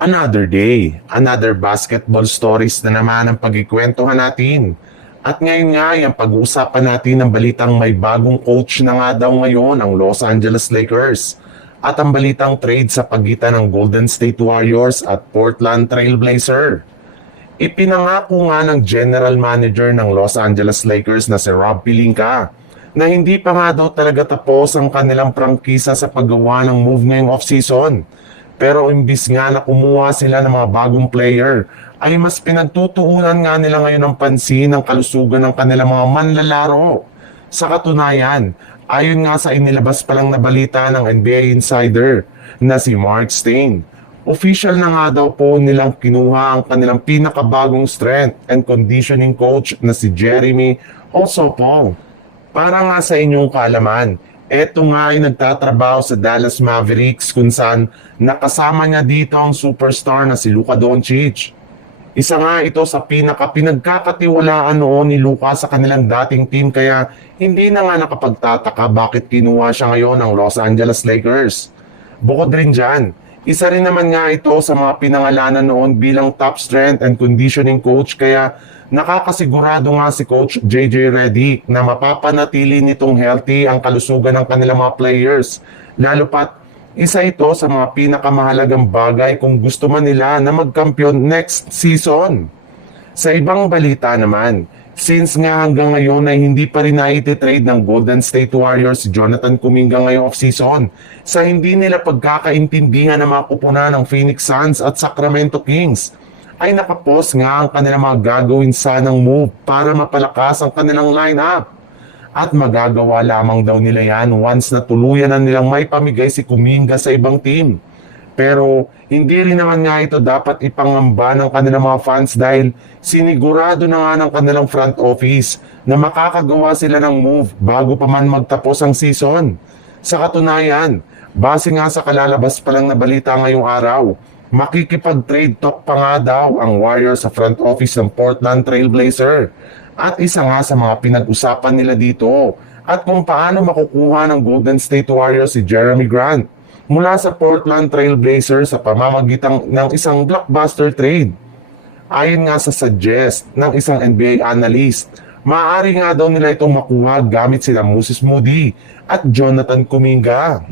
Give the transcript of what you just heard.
Another day, another basketball stories na naman ang pagkikwentuhan natin. At ngayon nga, yung pag-uusapan natin ng balitang may bagong coach na nga daw ngayon ang Los Angeles Lakers. At ang balitang trade sa pagitan ng Golden State Warriors at Portland Trail Blazer. Ipinangako nga ng general manager ng Los Angeles Lakers na si Rob Pelinka na hindi pa nga daw talaga tapos ang kanilang prangkisa sa paggawa ng move ngayong off-season. Pero imbis nga na kumuha sila ng mga bagong player, ay mas pinagtutuunan nga nila ngayon ng pansin ang kalusugan ng kanilang mga manlalaro. Sa katunayan, ayon nga sa inilabas pa lang na balita ng NBA insider na si Mark Stein, official na nga daw po nilang kinuha ang kanilang pinakabagong strength and conditioning coach na si Jeremy Osopong. Para nga sa inyong kaalaman, eto nga ay nagtatrabaho sa Dallas Mavericks kung saan nakasama niya dito ang superstar na si Luka Doncic. Isa nga ito sa pinaka pinagkakatiwalaan noon ni Luka sa kanilang dating team kaya hindi na nga nakapagtataka bakit kinuha siya ngayon ng Los Angeles Lakers. Bukod rin dyan, isa rin naman nga ito sa mga pinangalanan noon bilang top strength and conditioning coach kaya nakakasigurado nga si Coach JJ Redick na mapapanatili nitong healthy ang kalusugan ng kanilang mga players. Lalo pat isa ito sa mga pinakamahalagang bagay kung gusto man nila na magkampiyon next season. Sa ibang balita naman, since nga hanggang ngayon ay hindi pa rin naititrade ng Golden State Warriors si Jonathan Kuminga ngayong off-season sa hindi nila pagkakaintindihan ng mga kupunan ng Phoenix Suns at Sacramento Kings ay nakapost nga ang kanilang mga gagawin sanang move para mapalakas ang kanilang lineup. At magagawa lamang daw nila yan once na tuluyan na nilang may pamigay si Kuminga sa ibang team. Pero hindi rin naman nga ito dapat ipangamba ng kanilang mga fans dahil sinigurado na nga ng kanilang front office na makakagawa sila ng move bago pa man magtapos ang season. Sa katunayan, base nga sa kalalabas pa lang na balita ngayong araw, makikipag-trade talk pa nga daw ang Warriors sa front office ng Portland Trail Blazer. At isa nga sa mga pinag-usapan nila dito at kung paano makukuha ng Golden State Warriors si Jeremy Grant mula sa Portland Trail Blazers sa pamamagitan ng isang blockbuster trade. Ayon nga sa suggest ng isang NBA analyst, maaari nga daw nila itong makuha gamit sila Moses Moody at Jonathan Kuminga.